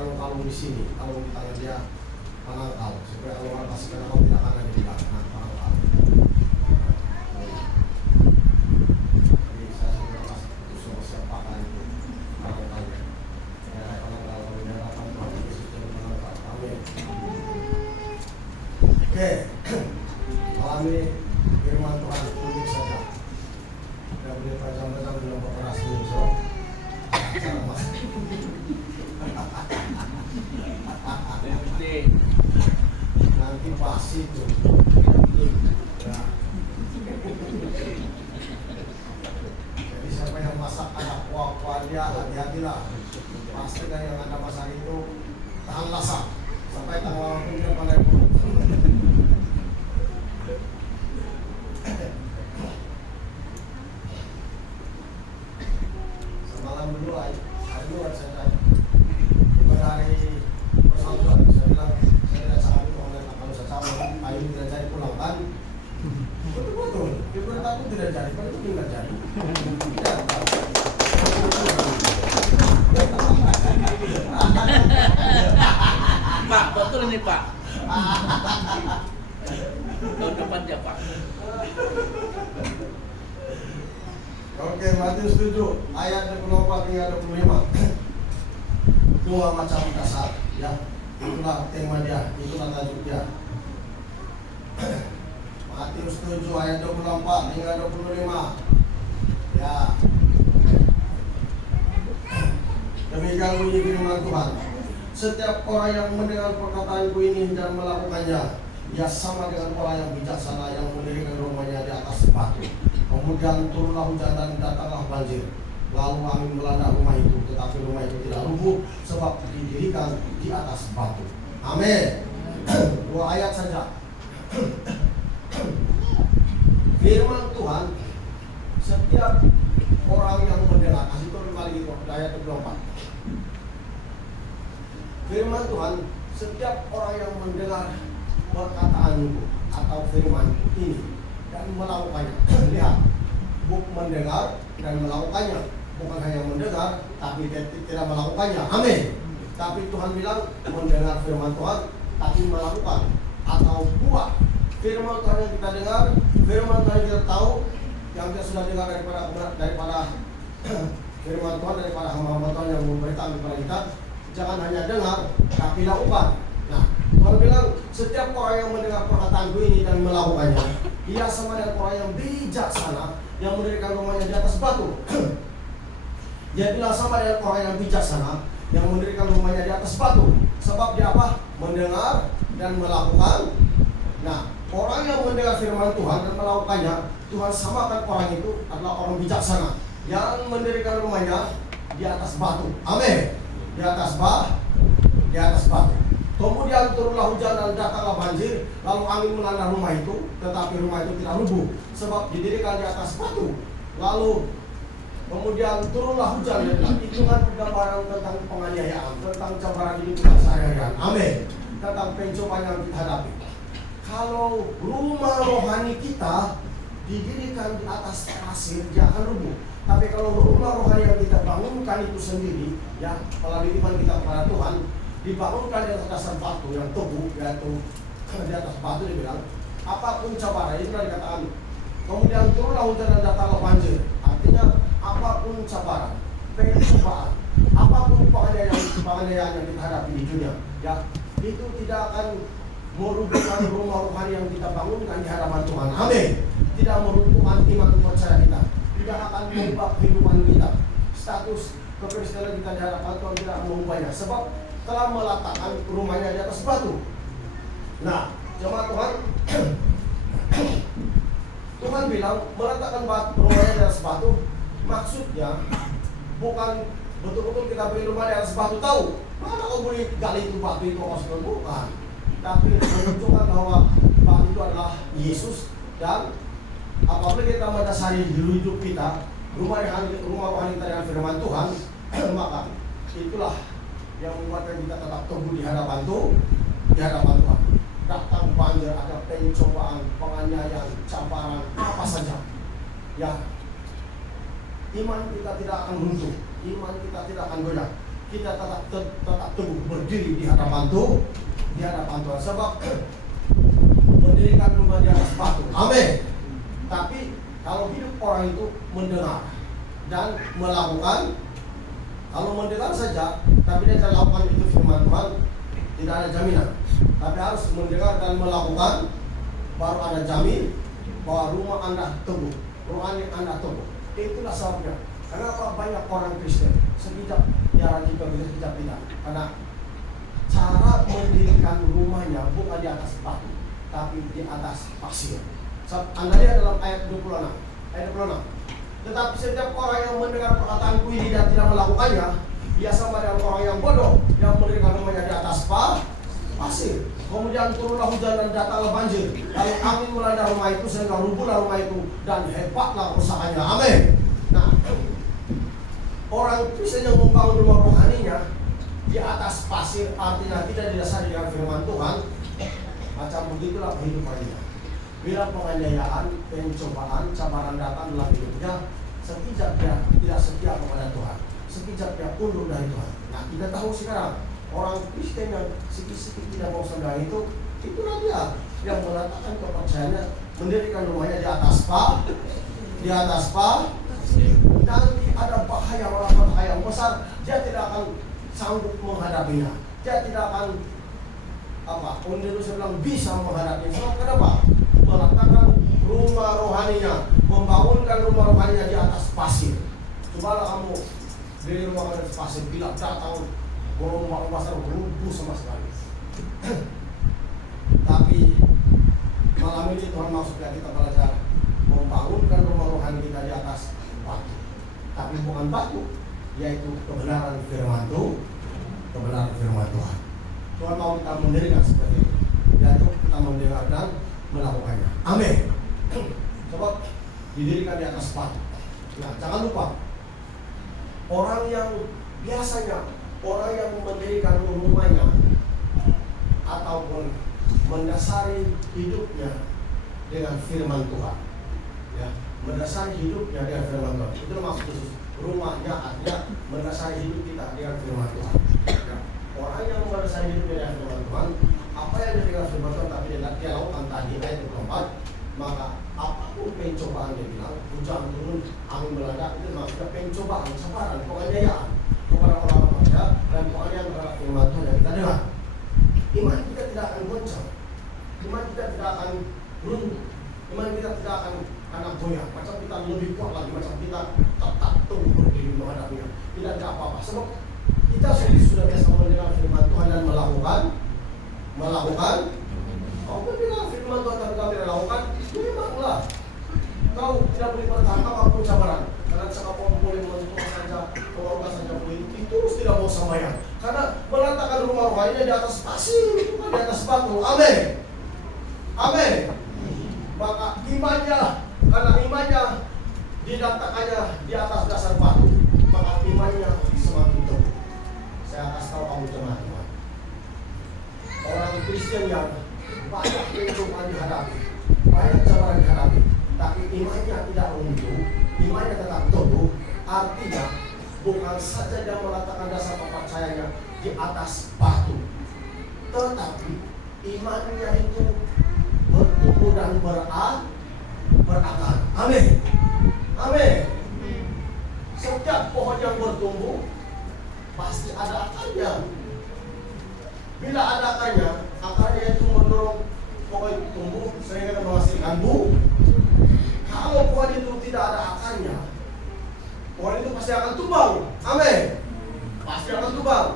kalung-kalung di sini, kalung di tangan dia penangkal, supaya kalau orang kasih penangkal tidak akan ada di belakang penangkal. Jadi saya sudah kasih itu siapa pakai itu penangkalnya. Ya penangkal kalau dia akan Tuhan Yesus jadi penangkal. Amin. Oke, malam ini firman Tuhan unik saja. Tidak boleh panjang-panjang dalam operasi ini, so. Nanti pasti itu ya. Jadi siapa yang masak ada kuah-kuah dia, hati-hatilah. Pastikan yang anda masak itu tahan lasa sampai tanggal waktu dia pandai buruk. Semalam dulu hari dulu saya tanya pada hari persaudaraan, saya bilang saya tidak salah itu kalau saya sama ayo tidak jadi pulang kan, betul dia bertakut tidak jadi, kalau itu tidak jadi ya, Pak, betul ini Pak. Tahun depan ya Pak. Oke, Matius 7 ayat 24 hingga 25. Dua macam kasar ya. Itulah tema dia, itulah tajuk dia. Matius 7 ayat 24 hingga 25. Ya. Demikian bunyi firman Tuhan. Setiap orang yang mendengar perkataanku ini dan melakukannya, ia sama dengan orang yang bijaksana yang mendirikan rumahnya di atas batu. Kemudian turunlah hujan dan datanglah banjir. Lalu angin melanda rumah itu, tetapi rumah itu tidak rubuh sebab didirikan di atas batu. Amin. Dua ayat saja. Firman Tuhan, setiap orang yang mendengar, kasih turun kali itu ayat 24. Firman Tuhan, setiap orang yang mendengar perkataanku atau firman ini dan melakukannya. Lihat, mendengar dan melakukannya, bukan hanya mendengar tapi tidak melakukannya. Amin. Tapi Tuhan bilang mendengar firman Tuhan tapi melakukan atau buat firman Tuhan yang kita dengar, firman Tuhan yang kita tahu, yang kita sudah dengar daripada firman Tuhan, daripada hamba-hamba Tuhan yang memberitakan kepada kita. Jangan hanya dengar tapi lakukan. Nah, Tuhan bilang setiap orang yang mendengar perkataanku ini dan melakukannya, ia sama dengan orang yang bijaksana yang mendirikan rumahnya di atas batu. Dia bilang sama dengan orang yang bijaksana yang mendirikan rumahnya di atas batu. Sebab dia apa? Mendengar dan melakukan. Nah, orang yang mendengar firman Tuhan dan melakukannya, Tuhan samakan orang itu adalah orang bijaksana yang mendirikan rumahnya di atas batu. Amin. Di atas batu. Kemudian turunlah hujan dan datanglah banjir, lalu angin melanda rumah itu, tetapi rumah itu tidak rubuh sebab didirikan di atas batu. Lalu kemudian turunlah hujan, itu kan gambaran tentang penganiayaan, tentang cabaran hidup kita sehari-hari. Amin. Tentang pencobaan yang kita hadapi. Kalau rumah rohani kita didirikan di atas pasir, dia akan rubuh. Tapi kalau rumah rohani yang kita bangunkan itu sendiri, ya, melalui iman kita kepada Tuhan, dibangunkan di atas dasar batu yang teguh, yaitu di atas batu, dia bilang, apapun cabaran, itu sudah dikatakan. Kemudian turunlah hujan dan datanglah banjir. Artinya, apapun cabaran, pencobaan, apapun penganiayaan yang kita hadapi di dunia, ya, itu tidak akan meruntuhkan rumah rohani yang kita bangunkan di hadapan Tuhan. Amin. Tidak meruntuhkan iman percaya kita. Tidak akan mengubah kehidupan kita. Status kekristenan kita di hadapan Tuhan tidak mengubahnya. Sebab telah meletakkan rumahnya di atas batu. Nah, jemaat Tuhan, Tuhan bilang meletakkan rumahnya di atas batu. Maksudnya bukan betul-betul kita beli rumah di atas batu. Tahu? Mana kau boleh gali itu batu itu kosong? Bukan. Tapi menunjukkan bahwa batu itu adalah Yesus. Dan apabila kita mendasari hidup kita, rumah rohani kita dengan firman Tuhan, maka itulah yang membuatkan kita tetap teguh di hadapan Tuhan. Datang banjir, ada pencobaan, penganiayaan, cabaran, apa saja. Ya, iman kita tidak akan runtuh, iman kita tidak akan goyah. kita tetap teguh berdiri di hadapan Tuhan. Sebab mendirikan rumah di atas batu. Amin. Tapi kalau hidup orang itu mendengar dan melakukan, kalau mendengar saja tapi dia tidak lakukan itu firman Tuhan, tidak ada jaminan. Tapi harus mendengar dan melakukan, baru ada jamin bahwa rumah Anda teguh, rohani Anda teguh. Itulah sebabnya kenapa banyak orang Kristen sekejap dia radikal, sekejap tidak. Karena cara mendirikan rumahnya bukan di atas batu, tapi di atas pasir. Anda lihat dalam ayat 26. Tetapi setiap orang yang mendengar perkataanku ini dan tidak melakukannya, ia sama dengan orang yang bodoh yang mendirikan rumahnya di atas pasir. Kemudian turunlah hujan dan datanglah banjir. Lalu angin melanda rumah itu sehingga rubuhlah rumah itu dan hebatlah kerusakannya. Amin. Nah, orang Kristen yang membangun rumah rohaninya di atas pasir, artinya tidak didasari dengan firman Tuhan, macam begitulah kehidupannya. Bila penganiayaan, pencobaan, cabaran datang dalam hidupnya, sekejap dia tidak setia kepada Tuhan, sekejap dia undur dari Tuhan. Nah, kita tahu sekarang orang Kristen yang sikit-sikit tidak mau saudara itulah dia yang meletakkan kepercayaannya mendirikan rumahnya di atas nanti ada bahaya, orang bahaya besar, dia tidak akan sanggup menghadapinya, dia tidak akan Indonesia bilang bisa menghadapinya. Sebab kenapa? Meletakkan rumah rohaninya, membangunkan rumah rohaninya di atas pasir. Cobalah kamu dari rumah di atas pasir, bila datang rumah besar rubuh sama sekali. Tapi malam ini Tuhan maksudnya kita belajar membangunkan rumah rohani kita di atas batu. Tapi bukan batu, yaitu kebenaran firman Tuhan. Tuhan mau kita mendirikan seperti itu, yaitu kita mendengar dan melakukannya. Amin. Sebab didirikan di atas batu. Nah, jangan lupa orang yang mendirikan rumahnya ataupun mendasari hidupnya dengan firman Tuhan, ya, mendasari hidupnya dengan firman Tuhan. Itu maksud khusus rumahnya, artinya mendasari hidup kita dengan firman Tuhan. Ya. Orang yang mendasari hidupnya dengan firman Tuhan, apa yang dengan firman Tuhan tapi dia lakukan tadi ayat 24, maka apapun pencobaan dia bilang, hujan turun, angin melanda, itu maksudnya pencobaan, cabaran, penganiayaan kepada orang percaya dan penganiayaan terhadap firman Tuhan yang kita dengar. Iman kita tidak akan goncang, iman kita tidak akan runtuh, iman kita tidak akan goyah, macam kita lebih kuat lagi, macam kita tetap teguh berdiri menghadapinya. Tidak ada apa-apa, sebab kita sudah biasa mendengar firman Tuhan dan melakukan. Kau mendengar firman Tuhan tapi kau tidak lakukan, memanglah kau tidak boleh bertahan apapun cabaran. Karena cakap kau boleh menentukan saja, keluarga saja boleh, itu tidak mau sembahyang. Karena meletakkan rumah rohaninya di atas pasir, bukan di atas batu. Amin. Maka imannya, karena imannya diletakkannya di atas dasar batu, maka imannya semakin teguh. Saya kasih tahu kamu jemaat Tuhan, orang Kristen yang banyak pencobaan dihadapi, banyak cabaran dihadapi, tapi imannya tidak runtuh, imannya tetap teguh, artinya bukan saja dia meletakkan dasar kepercayaannya di atas batu, tetapi imannya itu bertumbuh dan berakar. Amin. Setiap pohon yang bertumbuh pasti ada akarnya. Bila ada akarnya itu mendorong pohon itu tumbuh sehingga menghasilkan buah. Kalau pohon itu tidak ada akarnya, pohon itu pasti akan tumbang. Amin. Pasti akan tumbang.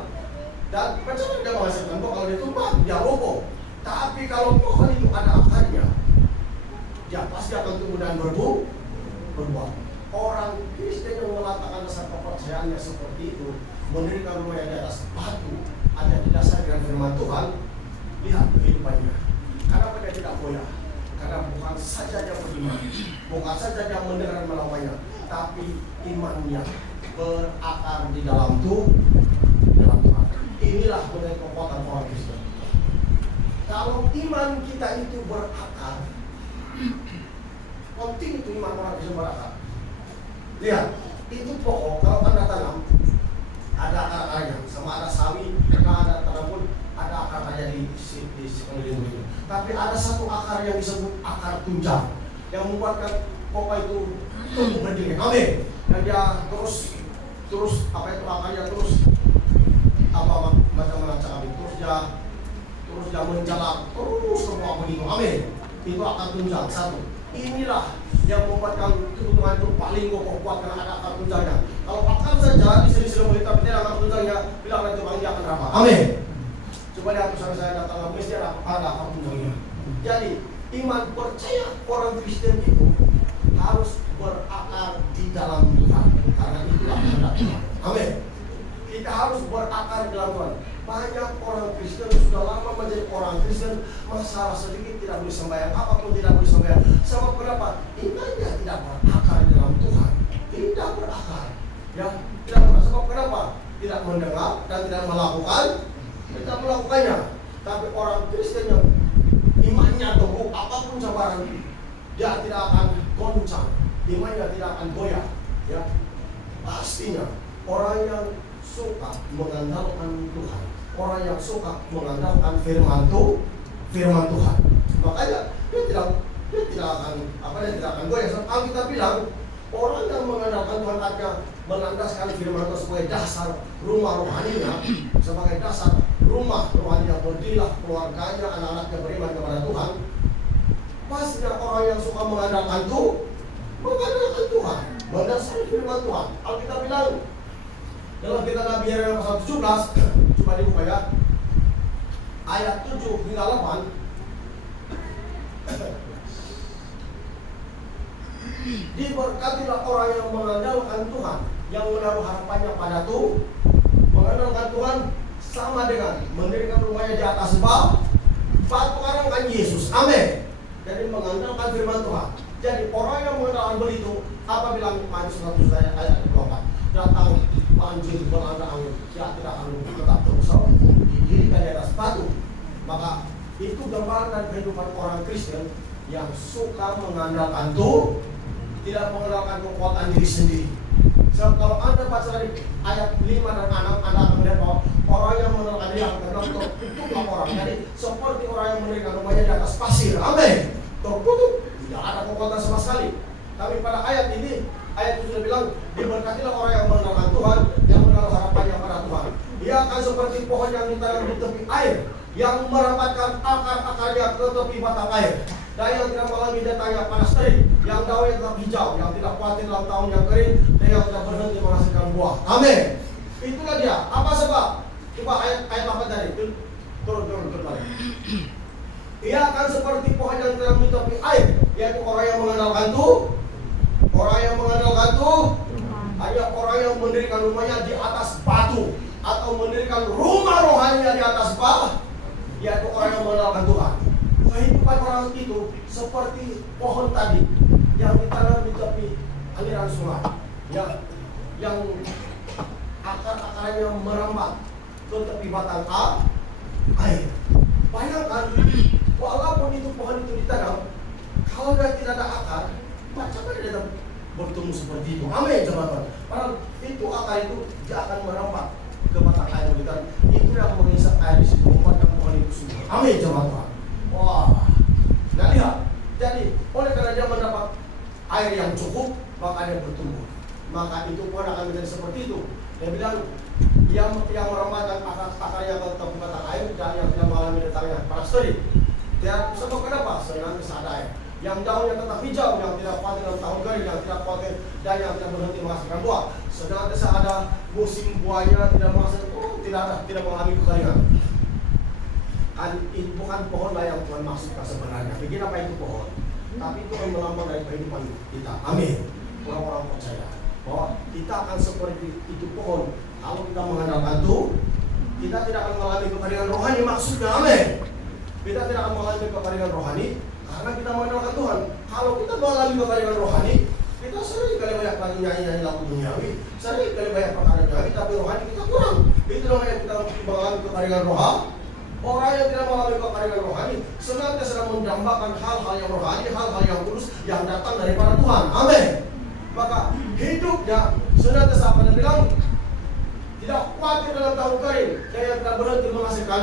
Dan macam mana dia menghasilkan buah kalau dia tumbang? Dia roboh. Tapi kalau pohon itu ada akarnya, dia pasti akan tumbuh dan berbuah. Orang Kristen yang meletakkan dasar kepercayaannya seperti itu, mendirikan rumahnya di atas batu, ada di dasar dengan firman Tuhan, lihat kehidupannya. Kenapa dia tidak goyah? Karena bukan saja dia beriman, bukan saja dia mendengar dan melakukannya, tapi imannya berakar di dalam Tuhan. Inilah mengenai kekuatan orang Kristen. Kalau iman kita itu berakar, penting itu iman orang Kristen berakar. Lihat, itu pokok kalau Anda tanam ada akar-akarnya. Tapi ada satu akar yang disebut akar tunjang yang membuatkan pokok itu tumbuh berdiri. Amin. Dan dia terus apa itu akarnya terus macam-macam kami terus dia menjalar terus ke bawah begitu. Amin. Itu akar tunjang satu. Inilah yang membuatkan kebutuhan itu paling kokoh kuat karena ada akar tunjangnya. Kalau akar saja disering-sering melita tapi tidak akar tunjangnya, bilang nanti bang dia akan rapat. Amin. Coba lihat bersama saya datang mesti ada akar tunjangnya. Jadi iman percaya orang Kristen itu harus berakar di dalam Tuhan, karena itulah kehendak Tuhan. Amin. Kita harus berakar di dalam Tuhan. Banyak orang Kristen sudah lama menjadi orang Kristen, masalah sedikit tidak boleh sembahyang, apapun tidak boleh sembahyang. Sebab kenapa? Imannya tidak berakar di dalam Tuhan, tidak berakar. Ya, tidak berakar. Sebab kenapa? Tidak mendengar dan tidak melakukannya. Tapi orang Kristen yang imannya teguh, apapun cabaran, dia tidak akan goncang, imannya tidak akan goyah. Ya, pastinya orang yang suka mengandalkan Tuhan, orang yang suka mengandalkan firman Tuhan, makanya dia tidak akan goyah. Alkitab bilang orang yang mengandalkan Tuhan artinya melandaskan firman Tuhan sebagai dasar rumah rohaninya, sebagai dasar rumah rohaninya, berdirilah keluarganya, anak-anaknya beriman kepada Tuhan. Pastinya orang yang suka mengandalkan Tuhan, mendasari firman Tuhan. Alkitab bilang dalam kitab Nabi Yeremia pasal 17, coba dibuka ya, ayat 7 hingga 8. Diberkatilah orang yang mengandalkan Tuhan, yang menaruh harapannya pada Tuhan. Mengandalkan Tuhan sama dengan mendirikan rumahnya di atas batu karang kan Yesus. Amin. Jadi mengandalkan firman Tuhan. Jadi orang yang mengandalkan begitu, apa bilang Matius 1 ayat 24? Datang banjir melanda angin, dia tidak akan tetap terus didirikan di atas batu. Maka itu gambaran dari kehidupan orang Kristen yang suka mengandalkan Tuhan, tidak mengandalkan kekuatan diri sendiri. Sebab kalau Anda baca dari ayat 5 dan 6, Anda akan melihat bahwa orang yang mengandalkan dia tertutup orang. Jadi seperti orang yang mendirikan rumahnya di atas pasir. Amin. Tertutup, tidak ada kekuatan sama sekali. Tapi pada ayat ini, ayat itu sudah bilang, diberkatilah orang yang mengandalkan Tuhan, yang menaruh harapannya pada Tuhan. Dia akan seperti pohon yang ditanam di tepi air, yang merapatkan akar-akarnya ke tepi batang air. Dan yang tidak mengalami datangnya panas terik, yang daunnya tetap hijau, yang tidak khawatir dalam tahun yang kering, dan yang tidak berhenti menghasilkan buah. Amin. Itulah dia. Apa sebab? Coba ayat apa tadi? Turun balik. Ia akan seperti pohon yang ditanam di tepi air, yaitu orang yang mengandalkan Tuhan. Orang yang mengandalkan Tuhan, hanya orang yang mendirikan rumahnya di atas batu, atau mendirikan rumah rohaninya di atas batu, yaitu orang yang mengandalkan Tuhan. Kehidupan orang itu seperti pohon tadi yang ditanam di tepi aliran sungai, yang akar-akarnya merambat ke tepi batang air. Bayangkan, walaupun itu pohon itu ditanam, kalau dia tidak ada akar, macam mana dia bertumbuh seperti itu? Amin, jemaat. Padahal itu akar itu dia akan merambat ke batang air, bukan? Itu yang mengisap air di situ, membuatkan pohon itu subur. Amin, jemaat. Wah, nah lihat. Jadi oleh karena dia mendapat air yang cukup, maka dia bertumbuh. Maka itu pun akan menjadi seperti itu. Dia bilang yang merambatkan akarnya ke tepi batang air dan yang tidak mengalami datangnya panas terik. Dia sebab kenapa? Senantiasa ada air. Yang daunnya tetap hijau, yang tidak khawatir dalam tahun kering, yang tidak khawatir dan yang tidak berhenti menghasilkan buah. Senantiasa ada musim buahnya, tidak mengalami kekeringan. Itu bukan pohon lah yang Tuhan maksudkan sebenarnya. Bikin apa itu pohon? Tapi itu melambang dari kehidupan kita. Amin. Orang-orang percaya bahwa kita akan seperti itu pohon. Kalau kita mengandalkan Tuhan, kita tidak akan mengalami kekeringan rohani. Maksudnya, amin. Kita tidak akan mengalami kekeringan rohani karena kita mengandalkan Tuhan. Kalau kita mengalami kekeringan rohani, kita sering kali banyak lagi nyanyi-nyanyi lagu duniawi, sering kali banyak perkara duniawi, tapi rohani kita kurang. Itu namanya kita mengalami kekeringan rohani. Orang yang tidak mengalami kekeringan rohani senantiasa sedang mendambakan hal-hal yang rohani, hal-hal yang kudus yang datang daripada Tuhan. Amin. Maka hidupnya senantiasa apa dia bilang? Tidak khawatir dalam tahun kering, dan yang tidak berhenti menghasilkan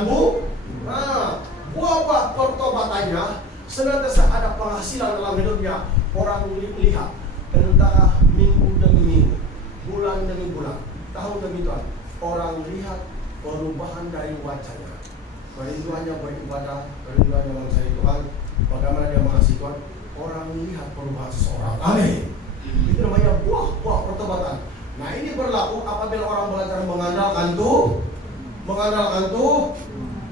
buah-buah pertobatannya senantiasa ada penghasilan dalam hidupnya. Orang lihat antara minggu demi minggu, bulan demi bulan, tahun demi tahun, orang lihat perubahan dari wajahnya. Kerinduannya beribadah, kerinduannya mencari Tuhan, bagaimana dia mengasihi Tuhan. Orang lihat perubahan seseorang. Amin. Itu namanya buah-buah pertobatan. Nah, ini berlaku apabila orang belajar mengandalkan Tuh.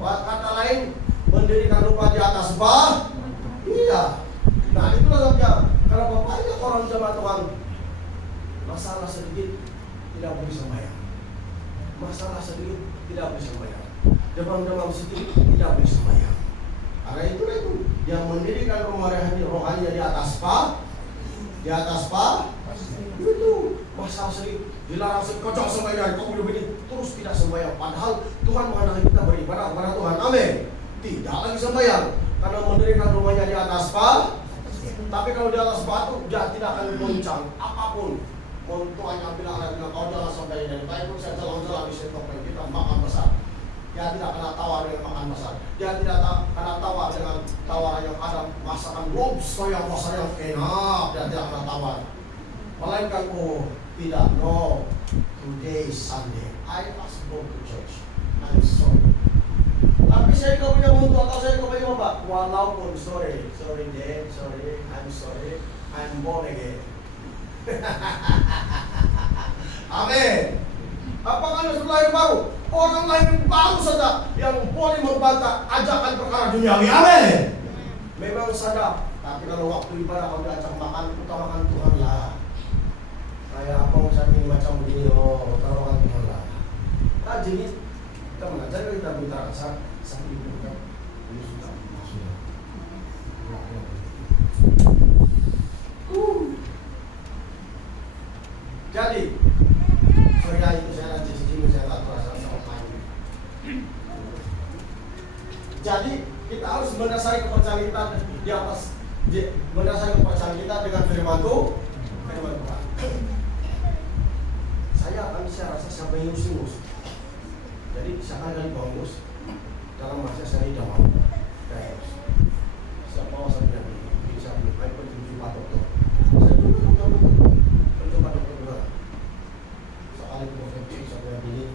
Kata lain, mendirikan rumah di atas bah. Iya. Nah, itulah sebabnya kenapa banyak orang jemaat Tuhan masalah sedikit tidak boleh sembahyang. Masalah sedikit tidak boleh sembahyang. Demam-demam sedikit tidak boleh sembahyang. Karena itulah itu yang mendirikan rumah rohani di atas bah. Itu masalah sedikit dilarang sekocok sembahyang, kamu begini terus tidak sembahyang. Padahal Tuhan menghendaki kita beribadah kepada Tuhan. Amin. Tidak lagi sembahyang karena mendirikan rumahnya di atas bah. Tapi kalau di atas batu, dia tidak akan goncang apapun. Tuannya bilang, kau jangan sampai dari baik pun saya jalan-jalan di setoknya kita makan besar. Dia tidak kena tawar dengan makan besar. Dia tidak kena tawar dengan tawaran yang ada masakan lobster yang besar yang enak. Dia tidak kena tawar. Melainkan tidak, no. Today is Sunday. I must go to church. I'm sorry. Tapi saya tidak punya mutu atau saya tidak punya apa. Walaupun sorry dad, I'm sorry, I'm born again. Amin. Apakah Anda sudah lahir baru? Orang lahir baru saja yang boleh membantah ajakan perkara duniawi. Amin. Memang sadar. Tapi kalau waktu ibadah kalau diajak makan, utamakan Tuhan lah. Kayak apa misalnya macam begini, utamakan Tuhan lah. Nah, jadi kita mengajar kita bicara sampai itu kan ini sudah maksudnya. Jadi saya itu saya nanti sini saya tak terasa sama ini. Jadi kita harus mendasari kepercayaan kita di atas, mendasari kepercayaan kita dengan firman Tuhan. Saya akan saya rasa sampai ingus. Jadi saya dari bangus dalam masa saya tidak mau. Saya bawa saya bisa beli jumpa dokter. Saya mencoba dokter juga. Soal itu konfeksi saya beli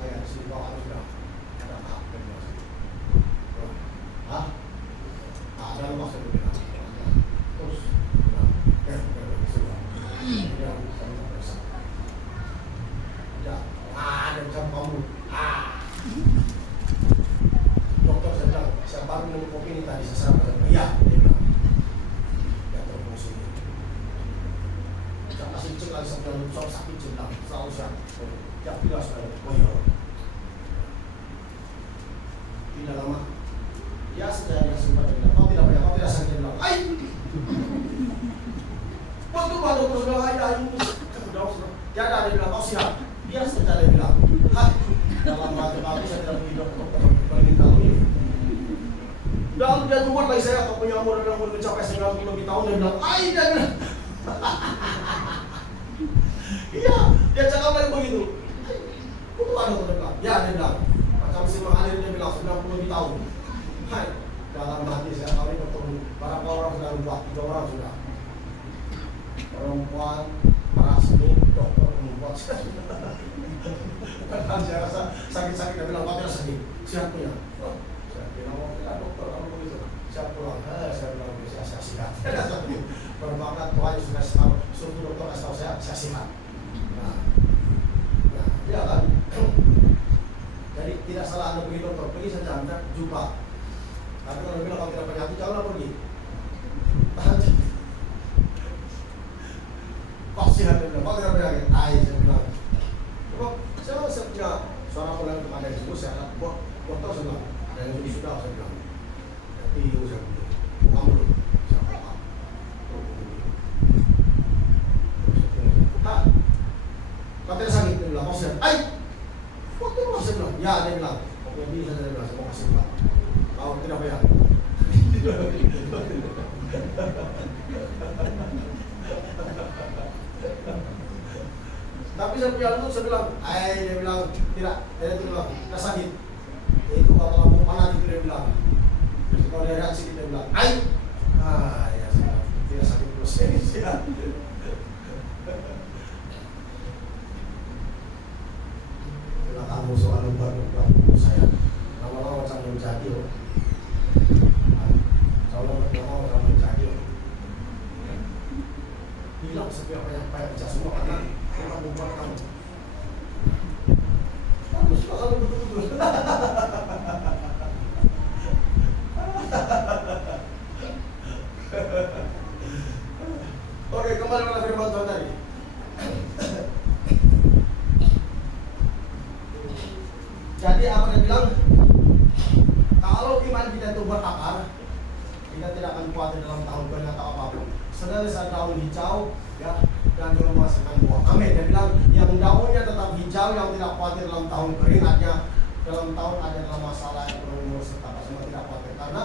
kayak sini bawaan sudah ada hak dan masih. Ada lupa saya beli. Terus, sudah. Ya, ada macam kamu. Dokter saya baru minum kopi ini tadi saya sampaikan. Iya, dia bilang. Ya terfungsi. Saya masih cek lagi sampai soal sakit cinta, selalu saya. Ya tidak sudah. Tidak lama. Ya sudah dia sempat bilang. Kau tidak banyak, kau tidak sakit dia bilang. Ai. Waktu pak dokter sudah ada ini. Tiada dia bilang kau siap. Dia sudah dia bilang. Dalam hati kami saya tidak punya dokter kalau ini. Dan dia buat lagi saya kau punya umur yang mencapai 90 lebih tahun dia bilang, ai dia bilang. Iya, dia cakap lagi begitu. Itu ada dokter bilang, ya dia bilang. Macam si mengalir dia bilang 90 lebih tahun. Hai, dalam hati saya tahu ini dokter berapa orang sudah lupa, 3 orang sudah. Perempuan, parasmi, dokter membuat saya. Saya rasa sakit-sakit, dia bilang, kau tidak sakit, siap punya. Saya bilang, oh tidak dokter, kamu begitu. Saya pulang, saya bilang, saya sihat. Berbakat Tuhan sudah tahu, suruh dokter kasih tahu saya sihat. Nah, ya kan? Jadi tidak salah Anda pergi dokter, pergi saja Anda jumpa. Tapi kalau bilang kalau tidak penyakit, janganlah pergi. Tahan. Kau sihat, dia bilang, kau tidak penyakit. Saya bilang, saya punya suara pulang kepada yang sembuh, saya buat dokter sudah ada yang sudah saya bilang. Tapi saya bilang, kamu dulu, saya paham. Kau tidak sakit, dia bilang, kau sihat. Waktu itu saya bilang, ya dia bilang, kau bisa saya bilang, saya mau kasih Pak. Kau tidak bayar. Tapi saya punya lutut, saya bilang, dia bilang, tidak, dia bilang, tidak sakit. Itu kalau lampu panas itu dia bilang, kalau dia reaksi kita bilang, "Ai." Ya sudah, tidak sakit proses ya. Bila kamu soal lupa saya, lama-lama macam menjadi loh. Lama-lama macam menjadi loh. Hilang setiap apa yang semua karena kamu buat kamu. Kamu suka kalau betul-betul. Oke, kembali pada firman Tuhan tadi. Jadi apa dia bilang? Kalau iman kita itu berakar, kita tidak akan khawatir dalam tahun kering atau apapun. Sedang saat daun hijau, ya, dan belum menghasilkan buah. Amin. Dia bilang yang daunnya tetap hijau, yang tidak khawatir dalam tahun kering, artinya dalam tahun ada dalam masalah ekonomi serta apa semua tidak khawatir karena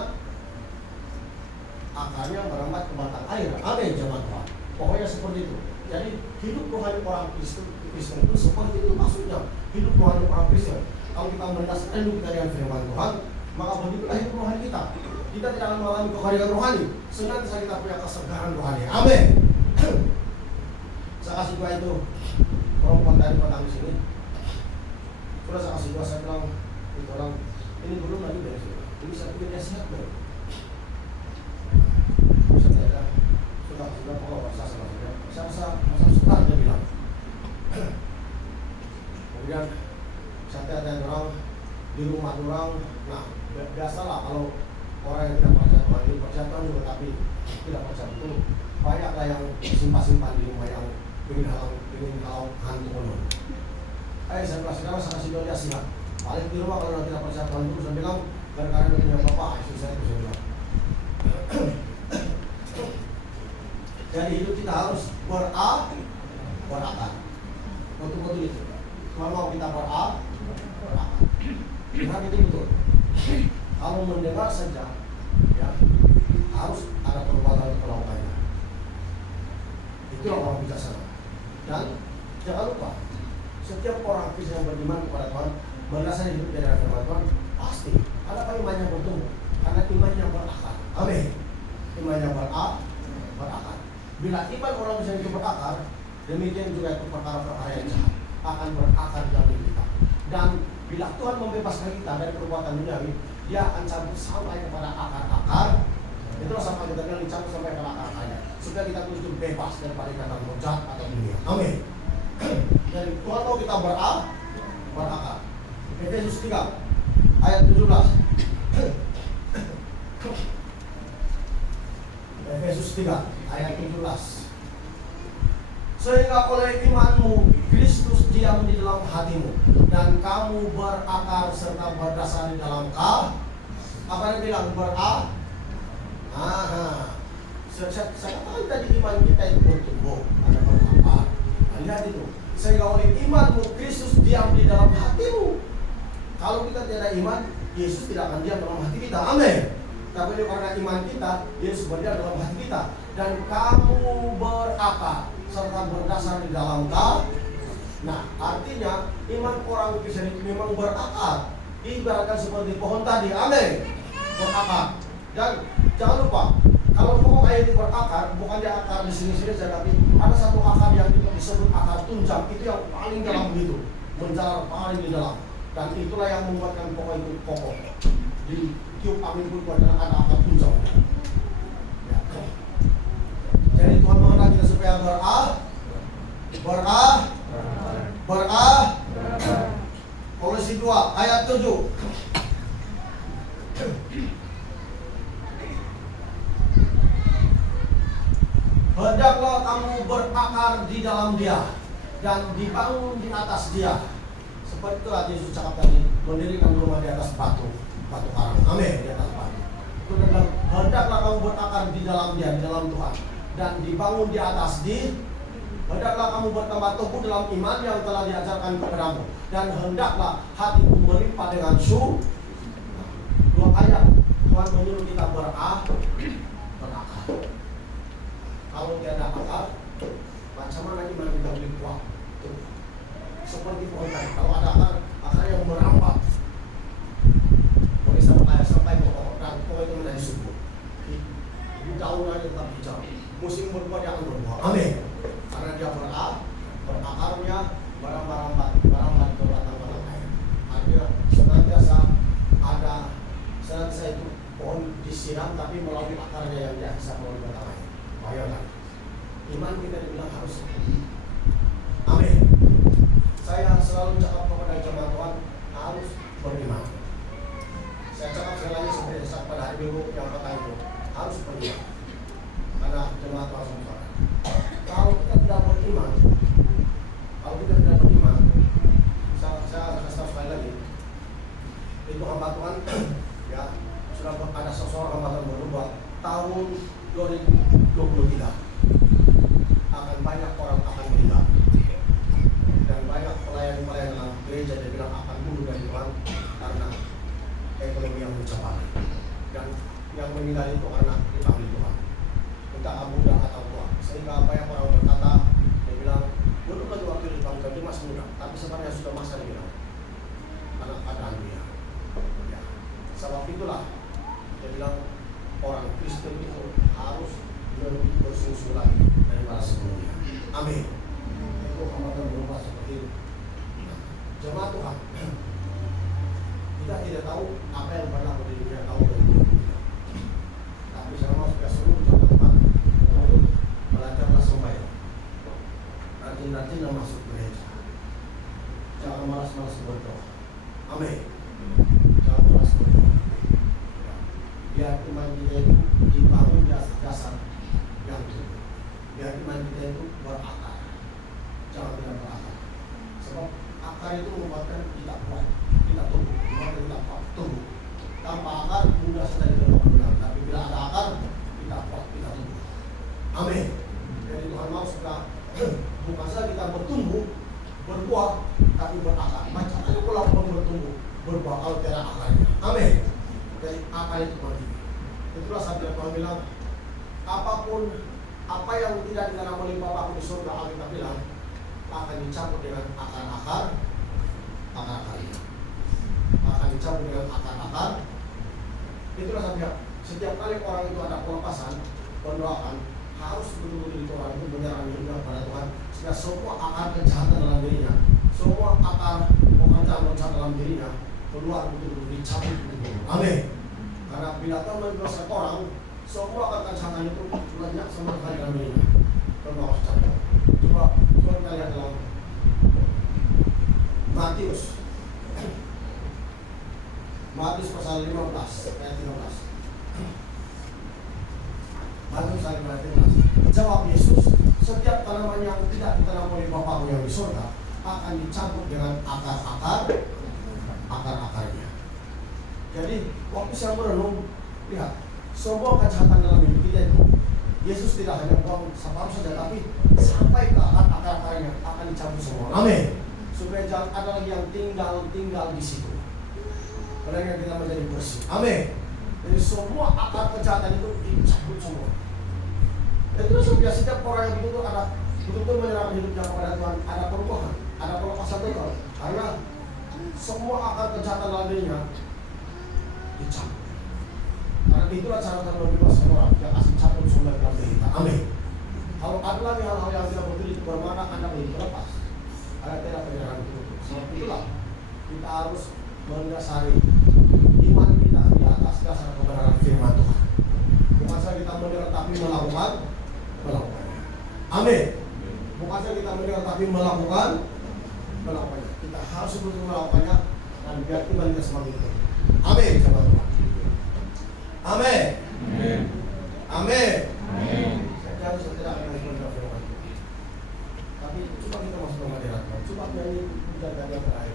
akarnya merembet ke batang air. Amin, jemaat Tuhan. Pokoknya seperti itu. Jadi hidup rohani orang Kristen itu seperti itu maksudnya. Hidup rohani orang Kristen. Kalau kita mendasarkan hidup kita dengan firman Tuhan, maka begitulah hidup rohani kita. Kita tidak akan mengalami kekeringan rohani. Senantiasa kita punya kesegaran rohani. Amin. Saya kasih dua itu perempuan tadi petang di sini. Sudah saya kasih dua, saya bilang itu orang ini belum lagi dari sini. Ini saya pikir dia sehat baik. Sudah kalau rasa sama dia. Saya rasa masa suka dia bilang. Kemudian saya ada orang di rumah orang. Nah biasalah kalau orang yang tidak percaya Tuhan ini percaya Tuhan juga tapi tidak percaya betul. Banyaklah yang simpan di rumah yang ingin halau hantu konon. Saya bilang sekarang saya kasih dia sihat. Paling di rumah kalau tidak percaya Tuhan itu saya bilang gara-gara dia punya bapak istri saya itu saya bilang. Jadi hidup kita harus berakar. Betul-betul itu. Kalau mau kita berakar. Lihat itu betul. Kalau mendengar saja, ya harus ada perbuatan untuk melakukannya. Itu orang bijaksana. Dan jangan lupa, setiap orang Kristen yang beriman kepada Tuhan, berdasarkan hidup dari firman Tuhan, pasti ada imannya bertumbuh. Karena imannya berakar. Amin. Imannya berakar. Bila iman orang bisa itu berakar, demikian juga itu perkara-perkara yang jahat akan berakar dalam diri kita. Dan bila Tuhan membebaskan kita dari perbuatan duniawi, dia akan cabut sampai kepada akar-akar. Itulah sama kita bilang dicabut sampai kepada akar-akarnya, supaya kita itu bebas daripada ikatan roh jahat atau dunia. Amin. Jadi Tuhan mau kita berakar. Efesus 3 ayat 17. Efesus 3 ayat 17. Sehingga oleh imanmu Kristus diam di dalam hatimu dan kamu berakar serta berdasar di dalam apa yang bilang berakar? Saya katakan tadi iman kita itu bertumbuh, ada berakar. Lihat itu. Sehingga oleh imanmu Kristus diam di dalam hatimu. Kalau kita tidak ada iman, Yesus tidak akan diam dalam hati kita. Amin. Tapi karena iman kita, Yesus berdiam dalam hati kita. Dan kamu berakar serta berdasar di dalam Nah, artinya iman orang Kristen itu memang berakar. Ibaratkan seperti pohon tadi. Amin. Berakar. Dan jangan lupa, kalau pohon kayak ini berakar, bukan dia akar di sini-sini saja, tapi ada satu akar yang disebut akar tunjang. Itu yang paling dalam begitu, menjalar paling di dalam. Dan itulah yang membuatkan pohon itu kokoh. Di tiup angin pun ada akar tunjang. Ya. Jadi Tuhan menghendaki kita supaya Kolose 2 ayat 7. Hendaklah kamu berakar di dalam Dia dan dibangun di atas Dia. Seperti itulah Yesus cakap tadi, mendirikan rumah di atas batu karang. Amin, di atas batu. Itu adalah hendaklah kamu berakar di dalam Dia, di dalam Tuhan, dan dibangun di atas hendaklah kamu bertambah teguh dalam iman yang telah diajarkan kepadamu, dan hendaklah hatimu melimpah dengan dua ayat Tuhan menyuruh kita berakar. Kalau tiada akar, macam mana iman kita boleh kuat? Seperti pohon tadi, kalau ada akar yang merambat, boleh sampai pokok dan pokok itu menjadi barang batang air. Artinya senantiasa itu pohon disiram tapi melalui akarnya yang tidak bisa melalui batang air. Bayangkan, iman kita dibilang harus seperti. Amin. Saya selalu cakap kepada jemaat Tuhan harus beriman. Saya cakap sekali lagi seperti pada hari Minggu yang pertama itu harus beriman. Karena jemaat Tuhan semua. Kalau kita tidak beriman, saya kasih tahu sekali lagi, itu hamba Tuhan ya sudah ada seseorang hamba Tuhan berubah tahun 2023 akan banyak orang akan meninggal dan banyak pelayan dalam gereja dia bilang akan bunuh dari Tuhan karena ekonomi yang mencapai dan yang meninggal itu karena dipanggil Tuhan entah muda atau tua sehingga banyak orang berkata dia bilang belum lagi waktu dipanggil dia masih muda tapi sebenarnya sudah masa dia bilang karena keadaan dia ya. Sebab itulah dia bilang orang Kristen itu harus lebih bersungguh lagi daripada sebelumnya. Amin. Itu akan berubah seperti itu. Jemaat Tuhan, kita tidak tahu apa yang berlaku di dunia tahun 2023. Tapi saya mau sudah seluruh jemaat Tuhan untuk belajarlah sembahyang. Rajin-rajin masuk gereja. Jangan malas-malas berdoa. Amin. Jangan malas berdoa. Biar iman kita itu dibangun di atas dasar yang tinggi. Biar iman kita itu berakar. Jangan tidak berakar. Sebab akar itu membuatkan kita kuat, kita tumbuh. Membuatkan kita kuat, tumbuh. Tanpa akar mudah saja dilakukan. Tapi bila ada akar, kita kuat, kita tumbuh. Amin. Jadi Tuhan mau sudah bukan saja kita bertumbuh, berbuah, tapi berakar. Macam mana pula orang bertumbuh, berbuah kalau tidak akarnya. Amin. Jadi akar itu penting. Itulah sabda Tuhan bilang, apapun apa yang tidak ditanam oleh Bapakku di surga, Alkitab bilang akan dicampur dengan akar-akarnya. Akan dicampur dengan akar-akar. Itulah sabda. Setiap kali orang itu ada pelepasan, mendoakan, harus betul-betul itu orang itu menyerahkan hidupnya kepada Tuhan, sehingga semua akar kejahatan dalam dirinya, semua akar pekerjaan dalam dirinya keluar betul-betul dicabut betul-betul. Amin. Karena bila Tuhan membebaskan orang, semua akar kejahatan itu lenyap sama sekali dalam dirinya. Coba cabut. Coba kita lihat dalam Matius pasal 15 ayat 13. Matius ayat 15. Jawab Yesus, setiap tanaman yang tidak ditanam oleh Bapakku yang di surga akan dicampur dengan akar-akarnya. Jadi waktu saya merenung, lihat semua kejahatan dalam hidup kita itu Yesus tidak hanya buang separuh saja, tapi sampai ke akar-akarnya akan dicampur semua. Amin. Supaya jangan ada lagi yang tinggal di situ. Karena kita menjadi bersih. Amin. Jadi semua akar kejahatan itu dicabut semua. Itu sudah setiap orang yang begitu ada betul-betul menyerahkan hidupnya kepada Tuhan, ada perubahan, ada pelepasan total. Karena semua akar kejahatan dalam dirinya dicabut. Karena itulah cara Tuhan membebaskan orang yang asli cabut semua dalam diri kita. Amin. Kalau ada lagi hal-hal yang tidak betul itu bermakna Anda menjadi lepas. Ada tidak penyerahan itu. Sebab itulah kita harus mendasari iman kita di atas dasar kebenaran firman Tuhan. Bukan saja kita mendengar tapi melakukannya. Amin. Bukan saja kita mendengar tapi melakukannya. Kita harus betul melakukannya dan biar iman kita semakin tinggi. Amin. Sama Tuhan. Amin. Amin. Saya harus tidak akan mendengar firman Tuhan. Tapi coba kita masuk ke hadirat Tuhan. Coba nyanyi pujian yang terakhir.